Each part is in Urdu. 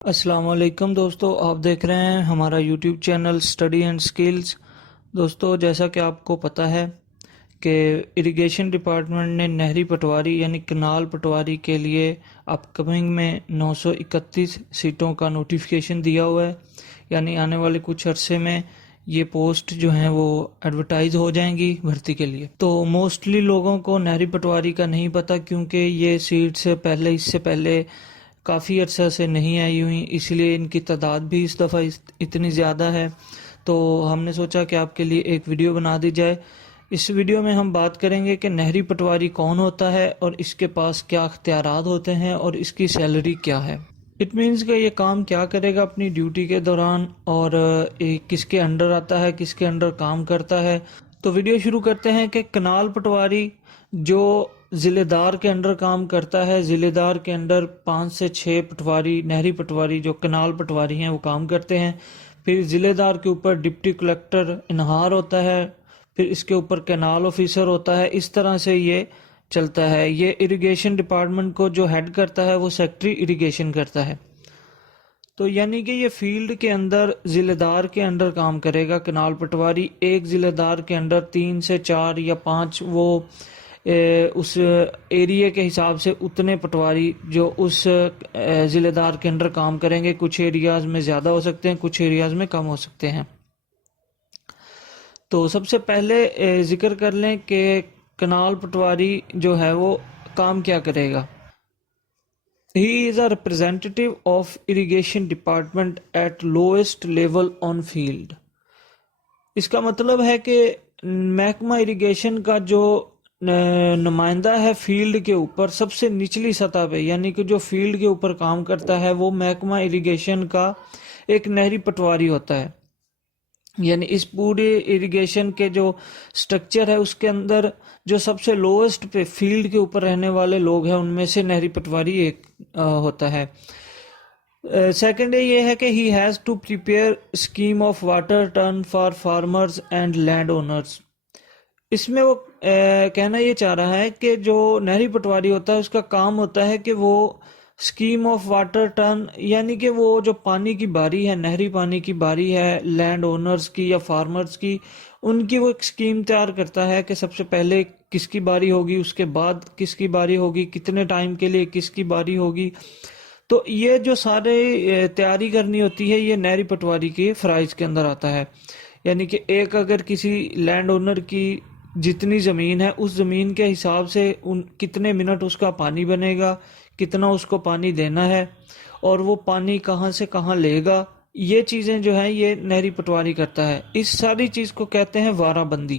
السلام علیکم دوستو، آپ دیکھ رہے ہیں ہمارا YouTube channel study and skills. دوستو، جیسا کہ آپ کو پتہ ہے کہ اریگیشن ڈپارٹمنٹ نے نہری پٹواری یعنی کنال پٹواری کے لیے اپ کمنگ میں 931 سیٹوں کا نوٹیفیکیشن دیا ہوا ہے، یعنی آنے والے کچھ عرصے میں یہ پوسٹ جو ہیں وہ ایڈورٹائز ہو جائیں گی بھرتی کے لیے۔ تو موسٹلی لوگوں کو نہری پٹواری کا نہیں پتہ، کیونکہ یہ سیٹس اس سے پہلے کافی عرصہ سے نہیں آئی ہوئی، اس لیے ان کی تعداد بھی اس دفعہ اتنی زیادہ ہے۔ تو ہم نے سوچا کہ آپ کے لیے ایک ویڈیو بنا دی جائے۔ اس ویڈیو میں ہم بات کریں گے کہ نہری پٹواری کون ہوتا ہے اور اس کے پاس کیا اختیارات ہوتے ہیں اور اس کی سیلری کیا ہے۔ اٹ مینس کہ یہ کام کیا کرے گا اپنی ڈیوٹی کے دوران، اور کس کے انڈر آتا ہے، کس کے انڈر کام کرتا ہے۔ تو ویڈیو شروع کرتے ہیں کہ کنال پٹواری جو ضلع دار کے انڈر کام کرتا ہے، ضلع دار کے انڈر 5 سے 6 پٹواری، نہری پٹواری جو کنال پٹواری ہیں وہ کام کرتے ہیں۔ پھر ضلع دار کے اوپر ڈپٹی کلیکٹر انہار ہوتا ہے، پھر اس کے اوپر کینال آفیسر ہوتا ہے۔ اس طرح سے یہ چلتا ہے۔ یہ اریگیشن ڈپارٹمنٹ کو جو ہیڈ کرتا ہے وہ سیکٹری اریگیشن کرتا ہے۔ تو یعنی کہ یہ فیلڈ کے اندر ضلع دار کے انڈر کام کرے گا کنال پٹواری۔ ایک ضلع دار کے انڈر 3 سے 4 یا 5 وہ اس ایریے کے حساب سے اتنے پٹواری جو اس ضلع دار کے انڈر کام کریں گے۔ کچھ ایریاز میں زیادہ ہو سکتے ہیں، کچھ ایریاز میں کم ہو سکتے ہیں۔ تو سب سے پہلے ذکر کر لیں کہ کنال پٹواری جو ہے وہ کام کیا کرے گا۔ He is a representative of irrigation department at lowest level on field۔ اس کا مطلب ہے کہ محکمہ اریگیشن کا جو نمائندہ ہے فیلڈ کے اوپر سب سے نچلی سطح پہ، یعنی کہ جو فیلڈ کے اوپر کام کرتا ہے وہ محکمہ اریگیشن کا ایک نہری پٹواری ہوتا ہے۔ یعنی اس پورے اریگیشن کے جو سٹرکچر ہے اس کے اندر جو سب سے لوئسٹ پہ فیلڈ کے اوپر رہنے والے لوگ ہیں ان میں سے نہری پٹواری ایک ہوتا ہے۔ سیکنڈ یہ ہے کہ he has to prepare scheme of water turn for farmers and land owners. اس میں وہ کہنا یہ چاہ رہا ہے کہ جو نہری پٹواری ہوتا ہے اس کا کام ہوتا ہے کہ وہ اسکیم آف واٹر ٹرن، یعنی کہ وہ جو پانی کی باری ہے، نہری پانی کی باری ہے لینڈ اونرز کی یا فارمرز کی، ان کی وہ ایک اسکیم تیار کرتا ہے کہ سب سے پہلے کس کی باری ہوگی، اس کے بعد کس کی باری ہوگی، کتنے ٹائم کے لیے کس کی باری ہوگی۔ تو یہ جو سارے تیاری کرنی ہوتی ہے یہ نہری پٹواری کے فرائض کے اندر آتا ہے۔ یعنی کہ ایک اگر کسی لینڈ اونر کی جتنی زمین ہے اس زمین کے حساب سے کتنے منٹ اس کا پانی بنے گا، کتنا اس کو پانی دینا ہے، اور وہ پانی کہاں سے کہاں لے گا، یہ چیزیں جو ہیں یہ نہری پٹواری کرتا ہے۔ اس ساری چیز کو کہتے ہیں وارہ بندی۔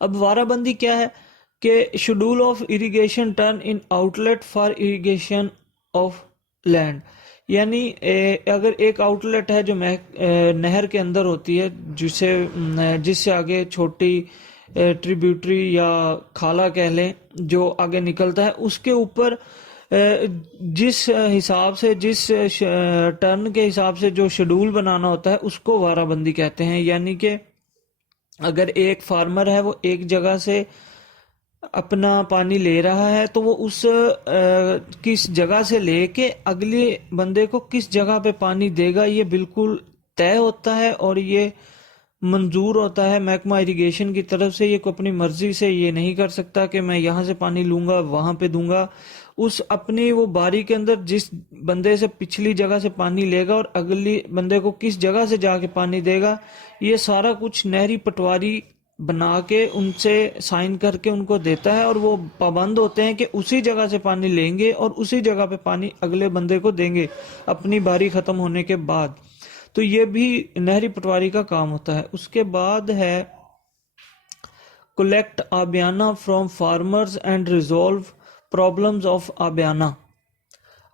اب وارہ بندی کیا ہے کہ schedule of irrigation turn in outlet for irrigation of land, یعنی اگر ایک آؤٹ لیٹ ہے جو نہر کے اندر ہوتی ہے جس سے آگے چھوٹی ٹریبیوٹری یا کھالا کہہ لیں جو آگے نکلتا ہے، اس کے اوپر جس حساب سے جس ٹرن کے حساب سے جو شیڈول بنانا ہوتا ہے اس کو وارہ بندی کہتے ہیں۔ یعنی کہ اگر ایک فارمر ہے وہ ایک جگہ سے اپنا پانی لے رہا ہے تو وہ اس کس جگہ سے لے کے اگلے بندے کو کس جگہ پہ پانی دے گا یہ بالکل طے ہوتا ہے، اور یہ منظور ہوتا ہے محکمہ اریگیشن کی طرف سے۔ یہ کوئی اپنی مرضی سے یہ نہیں کر سکتا کہ میں یہاں سے پانی لوں گا وہاں پہ دوں گا۔ اس اپنی وہ باری کے اندر جس بندے سے پچھلی جگہ سے پانی لے گا اور اگلی بندے کو کس جگہ سے جا کے پانی دے گا، یہ سارا کچھ نہری پٹواری بنا کے ان سے سائن کر کے ان کو دیتا ہے، اور وہ پابند ہوتے ہیں کہ اسی جگہ سے پانی لیں گے اور اسی جگہ پہ پانی اگلے بندے کو دیں گے اپنی باری ختم ہونے کے بعد۔ تو یہ بھی نہری پٹواری کا کام ہوتا ہے۔ اس کے بعد ہے کلیکٹ آبیانہ from farmers and resolve problems of آبیانہ۔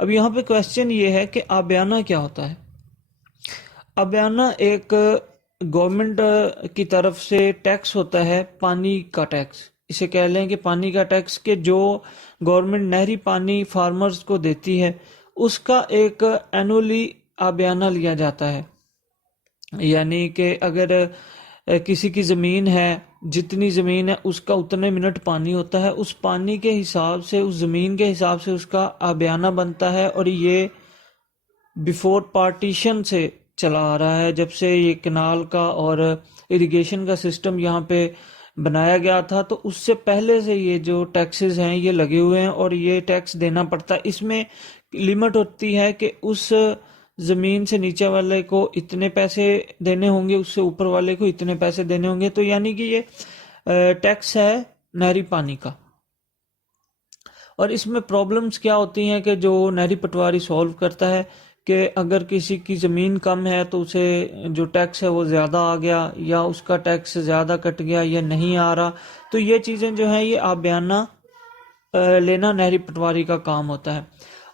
اب یہاں پہ کوشچن یہ ہے کہ آبیانہ کیا ہوتا ہے۔ آبیانہ ایک گورنمنٹ کی طرف سے ٹیکس ہوتا ہے، پانی کا ٹیکس، اسے کہہ لیں کہ پانی کا ٹیکس، کہ جو گورنمنٹ نہری پانی فارمرز کو دیتی ہے اس کا ایک اینولی آبیانہ لیا جاتا ہے۔ یعنی کہ اگر کسی کی زمین ہے، جتنی زمین ہے اس کا اتنے منٹ پانی ہوتا ہے، اس پانی کے حساب سے، اس زمین کے حساب سے اس کا آبیانہ بنتا ہے، اور یہ بیفور پارٹیشن سے چلا آ رہا ہے، جب سے یہ کنال کا اور اریگیشن کا سسٹم یہاں پہ بنایا گیا تھا، تو اس سے پہلے سے یہ جو ٹیکسز ہیں یہ لگے ہوئے ہیں اور یہ ٹیکس دینا پڑتا ہے۔ اس میں لمٹ ہوتی ہے کہ اس زمین سے نیچے والے کو اتنے پیسے دینے ہوں گے، اس سے اوپر والے کو اتنے پیسے دینے ہوں گے، تو یعنی کہ یہ ٹیکس ہے نہری پانی کا۔ اور اس میں پرابلمز کیا ہوتی ہیں کہ جو نہری پٹواری سولو کرتا ہے کہ اگر کسی کی زمین کم ہے تو اسے جو ٹیکس ہے وہ زیادہ آ گیا، یا اس کا ٹیکس زیادہ کٹ گیا یا نہیں آ رہا، تو یہ چیزیں جو ہیں یہ آبیانہ لینا نہری پٹواری کا کام ہوتا ہے۔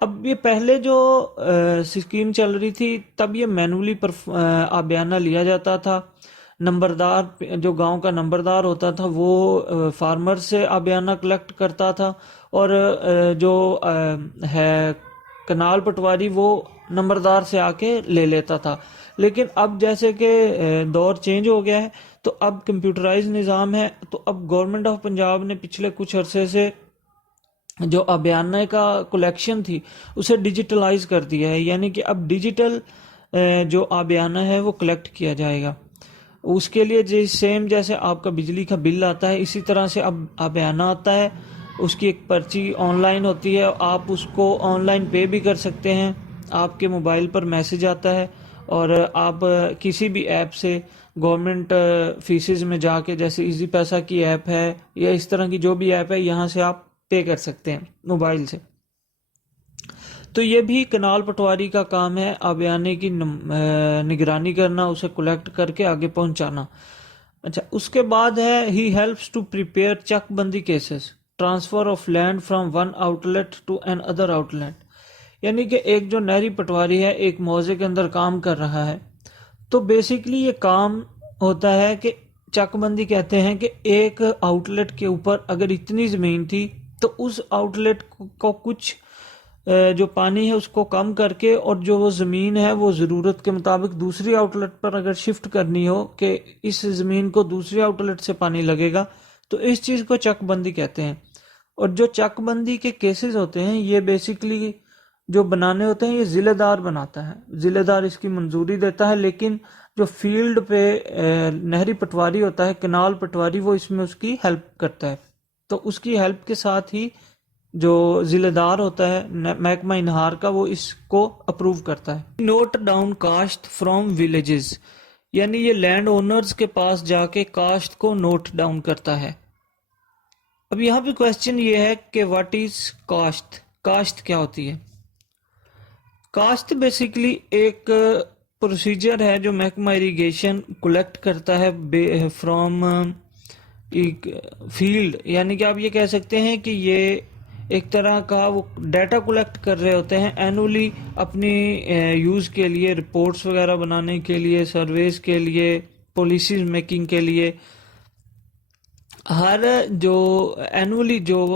اب یہ پہلے جو اسکیم چل رہی تھی تب یہ مینولی آبیانہ لیا جاتا تھا، نمبردار جو گاؤں کا نمبردار ہوتا تھا وہ فارمر سے آبیانہ کلیکٹ کرتا تھا، اور جو ہے کنال پٹواری وہ نمبردار سے آ کے لے لیتا تھا۔ لیکن اب جیسے کہ دور چینج ہو گیا ہے تو اب کمپیوٹرائز نظام ہے، تو اب گورنمنٹ آف پنجاب نے پچھلے کچھ عرصے سے جو آبیانہ کا کلیکشن تھی اسے ڈیجیٹلائز کر دیا ہے، یعنی کہ اب ڈیجیٹل جو آبیانہ ہے وہ کلیکٹ کیا جائے گا۔ اس کے لیے سیم جیسے آپ کا بجلی کا بل آتا ہے اسی طرح سے اب آبیانہ آتا ہے، اس کی ایک پرچی آن لائن ہوتی ہے، آپ اس کو آن لائن پے بھی کر سکتے ہیں، آپ کے موبائل پر میسج آتا ہے اور آپ کسی بھی ایپ سے گورنمنٹ فیسز میں جا کے، جیسے ایزی پیسہ کی ایپ ہے یا اس طرح کی جو بھی ایپ ہے، یہاں سے آپ پے کر سکتے ہیں موبائل سے۔ تو یہ بھی کنال پٹواری کا کام ہے، آبیانے کی نگرانی کرنا، اسے کلیکٹ کر کے آگے پہنچانا۔ اچھا، اس کے بعد ہے ہی ہیلپس ٹو پریپیئر چک بندی cases, transfer of land from one outlet to another outlet, یعنی کہ ایک جو نہری پٹواری ہے ایک موضع کے اندر کام کر رہا ہے، تو بیسیکلی یہ کام ہوتا ہے کہ چک بندی کہتے ہیں کہ ایک آؤٹ لیٹ کے اوپر اگر اتنی زمین تھی تو اس آؤٹ لیٹ کو کچھ جو پانی ہے اس کو کم کر کے، اور جو وہ زمین ہے وہ ضرورت کے مطابق دوسری آؤٹ لیٹ پر اگر شفٹ کرنی ہو کہ اس زمین کو دوسری آؤٹ لیٹ سے پانی لگے گا، تو اس چیز کو چک بندی کہتے ہیں۔ اور جو چک بندی کے کیسز ہوتے ہیں یہ بیسیکلی جو بنانے ہوتے ہیں یہ ضلع دار بناتا ہے، ضلع دار اس کی منظوری دیتا ہے، لیکن جو فیلڈ پہ نہری پٹواری ہوتا ہے، کنال پٹواری، وہ اس میں اس کی ہیلپ کرتا ہے۔ تو اس کی ہیلپ کے ساتھ ہی جو ضلع دار ہوتا ہے محکمہ انہار کا، وہ اس کو اپروو کرتا ہے۔ نوٹ ڈاؤن کاشت فرام ولیجز، یعنی یہ لینڈ اونرز کے پاس جا کے کاشت کو نوٹ ڈاؤن کرتا ہے۔ اب یہاں پہ کوشچن یہ ہے کہ واٹ از کاشت، کاشت کیا ہوتی ہے؟ کاشت بیسیکلی ایک پروسیجر ہے جو محکمہ اریگیشن کلیکٹ کرتا ہے فرام فیلڈ، یعنی کہ آپ یہ کہہ سکتے ہیں کہ یہ ایک طرح کا وہ ڈیٹا کلیکٹ کر رہے ہوتے ہیں اینولی اپنی یوز کے لیے، رپورٹس وغیرہ بنانے کے لیے، سرویز کے لیے، پالیسیز میکنگ کے لیے۔ ہر جو اینولی جو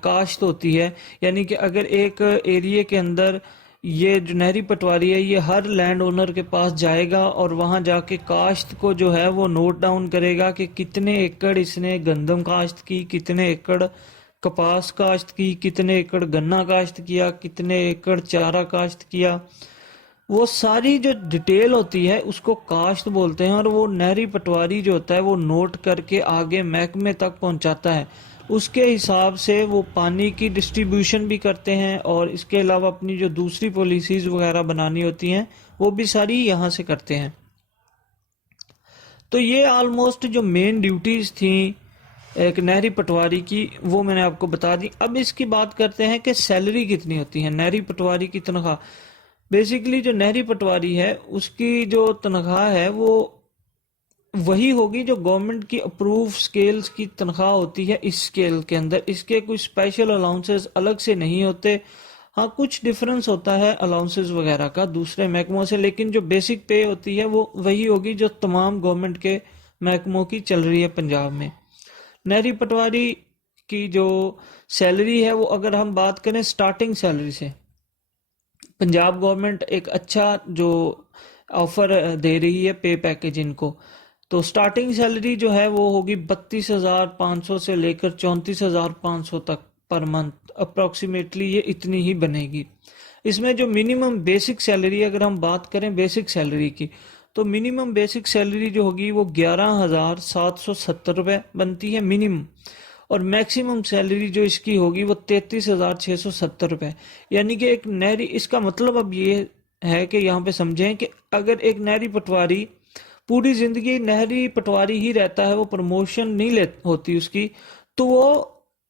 کاشت ہوتی ہے، یعنی کہ اگر ایک ایریے کے اندر یہ جو نہری پٹواری ہے یہ ہر لینڈ اونر کے پاس جائے گا اور وہاں جا کے کاشت کو جو ہے وہ نوٹ ڈاؤن کرے گا کہ کتنے ایکڑ اس نے گندم کاشت کی، کتنے ایکڑ کپاس کاشت کی، کتنے ایکڑ گنا کاشت کیا، کتنے ایکڑ چارہ کاشت کیا، وہ ساری جو ڈیٹیل ہوتی ہے اس کو کاشت بولتے ہیں، اور وہ نہری پٹواری جو ہوتا ہے وہ نوٹ کر کے آگے محکمے تک پہنچاتا ہے۔ اس کے حساب سے وہ پانی کی ڈسٹریبیوشن بھی کرتے ہیں، اور اس کے علاوہ اپنی جو دوسری پالیسیز وغیرہ بنانی ہوتی ہیں وہ بھی ساری یہاں سے کرتے ہیں۔ تو یہ آلموسٹ جو مین ڈیوٹیز تھیں ایک نہری پٹواری کی وہ میں نے آپ کو بتا دی۔ اب اس کی بات کرتے ہیں کہ سیلری کتنی ہوتی ہے، نہری پٹواری کی تنخواہ۔ بیسیکلی جو نہری پٹواری ہے اس کی جو تنخواہ ہے وہ وہی ہوگی جو گورنمنٹ کی اپروو سکیلز کی تنخواہ ہوتی ہے اس سکیل کے اندر، اس کے کوئی اسپیشل الاؤنسز الگ سے نہیں ہوتے۔ ہاں کچھ ڈیفرنس ہوتا ہے الاؤنسز وغیرہ کا دوسرے محکموں سے، لیکن جو بیسک پے ہوتی ہے وہ وہی ہوگی جو تمام گورنمنٹ کے محکموں کی چل رہی ہے پنجاب میں۔ نہری پٹواری کی جو سیلری ہے وہ اگر ہم بات کریں سٹارٹنگ سیلری سے، پنجاب گورنمنٹ ایک اچھا جو آفر دے رہی ہے پے پیکیج ان کو، تو سٹارٹنگ سیلری جو ہے وہ ہوگی 32,500 سے لے کر 34,500 تک پر منتھ، اپروکسیمیٹلی یہ اتنی ہی بنے گی۔ اس میں جو منیمم بیسک سیلری، اگر ہم بات کریں بیسک سیلری کی، تو منیمم بیسک سیلری جو ہوگی وہ 11,770 روپے بنتی ہے منیمم، اور میکسیمم سیلری جو اس کی ہوگی وہ 33,670 روپے. یعنی کہ ایک نہری، اس کا مطلب اب یہ ہے کہ یہاں پہ سمجھیں کہ اگر ایک نہری پٹواری پوری زندگی نہری پٹواری ہی رہتا ہے، وہ پروموشن نہیں ہوتی اس کی، تو وہ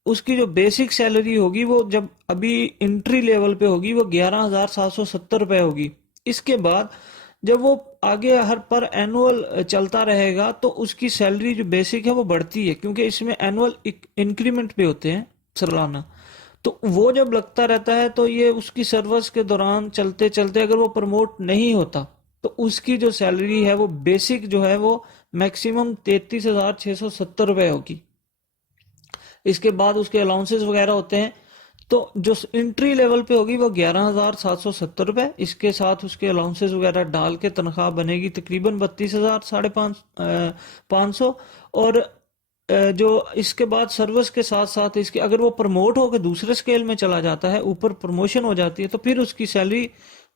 اس کی جو بیسک سیلری ہوگی وہ جب ابھی انٹری لیول پہ ہوگی وہ 11,770 روپے ہوگی. اس کے بعد جب وہ آگے ہر پر اینول چلتا رہے گا تو اس کی سیلری جو بیسک ہے وہ بڑھتی ہے، کیونکہ اس میں اینول انکریمنٹ پہ ہوتے ہیں سالانہ. تو وہ جب لگتا رہتا ہے تو یہ اس کی سروس کے دوران چلتے چلتے اگر وہ پروموٹ نہیں ہوتا تو اس کی جو سیلری ہے وہ بیسک جو ہے وہ میکسیمم 33,670 روپے ہوگی. اس کے بعد اس کے الاؤنسز وغیرہ ہوتے ہیں، تو جو انٹری لیول پہ ہوگی وہ 11,770 روپے، اس کے ساتھ اس کے الاؤنسز وغیرہ ڈال کے تنخواہ بنے گی تقریباً 32,500. اور جو اس کے بعد سروس کے ساتھ ساتھ اس کی اگر وہ پروموٹ ہو کے دوسرے سکیل میں چلا جاتا ہے، اوپر پروموشن ہو جاتی ہے، تو پھر اس کی سیلری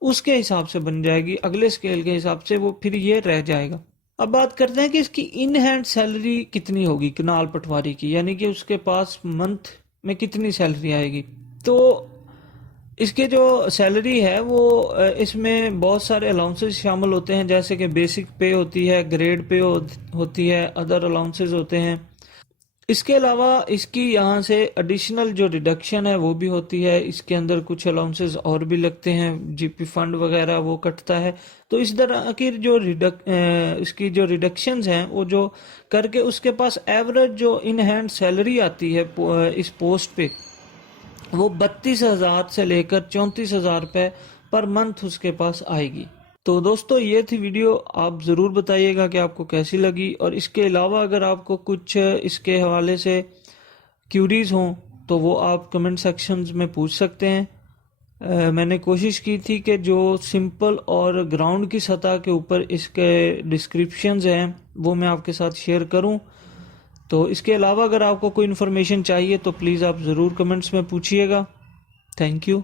اس کے حساب سے بن جائے گی، اگلے سکیل کے حساب سے وہ پھر یہ رہ جائے گا. اب بات کرتے ہیں کہ اس کی ان ہینڈ سیلری کتنی ہوگی کنال پٹواری کی، یعنی کہ اس کے پاس منتھ میں کتنی سیلری آئے گی. تو اس کے جو سیلری ہے وہ اس میں بہت سارے الاؤنسز شامل ہوتے ہیں، جیسے کہ بیسک پے ہوتی ہے، گریڈ پے ہوتی ہے، ادر الاؤنسز ہوتے ہیں. اس کے علاوہ اس کی یہاں سے ایڈیشنل جو ریڈکشن ہے وہ بھی ہوتی ہے، اس کے اندر کچھ الاؤنسز اور بھی لگتے ہیں، جی پی فنڈ وغیرہ وہ کٹتا ہے. تو اس طرح کی جو اس کی جو ریڈکشنز ہیں وہ جو کر کے اس کے پاس ایوریج جو ان ہینڈ سیلری آتی ہے اس پوسٹ پہ وہ 32,000 سے لے کر 34,000 روپے پر منتھ اس کے پاس آئے گی. تو دوستو یہ تھی ویڈیو، آپ ضرور بتائیے گا کہ آپ کو کیسی لگی، اور اس کے علاوہ اگر آپ کو کچھ اس کے حوالے سے کیوریز ہوں تو وہ آپ کمنٹ سیکشنز میں پوچھ سکتے ہیں. میں نے کوشش کی تھی کہ جو سمپل اور گراؤنڈ کی سطح کے اوپر اس کے ڈسکرپشنز ہیں وہ میں آپ کے ساتھ شیئر کروں. تو اس کے علاوہ اگر آپ کو کوئی انفارمیشن چاہیے تو پلیز آپ ضرور کمنٹس میں پوچھیے گا. Thank you.